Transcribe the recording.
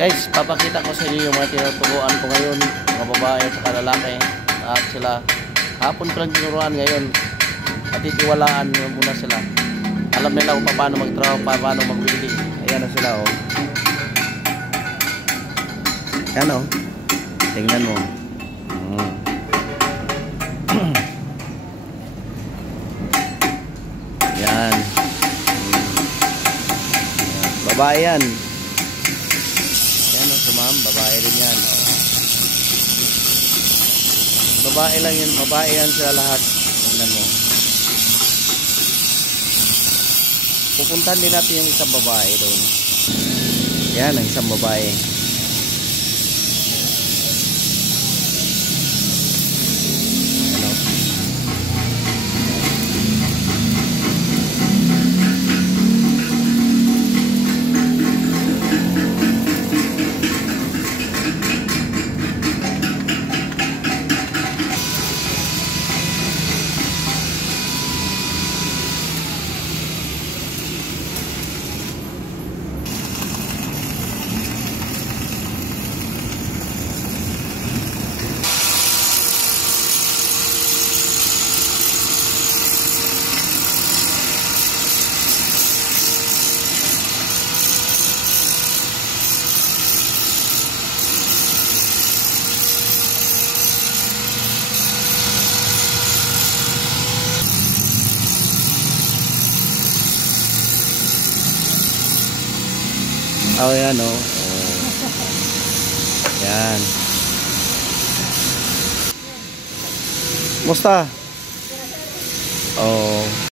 Guys, papakita ko sa inyo yung mga tinuturuan ko ngayon, mga babae at saka lalaki. At sila, hapon ko lang tinuruan ngayon. Patitiwalaan muna sila. Alam nila kung paano magtrabaho, paano magbili. Ayan na sila, oh. Yan, oh. Tingnan mo. Yan. Babae yan. Yan, oh, sumam. Babae rin yan, oh. Babae lang yan. Babae yan sila lahat. Tingnan mo. Pupuntahan din natin yung isang babae doon. Yan, ang isang babae. Oh, yan, oh. Yan. Musta? Oh.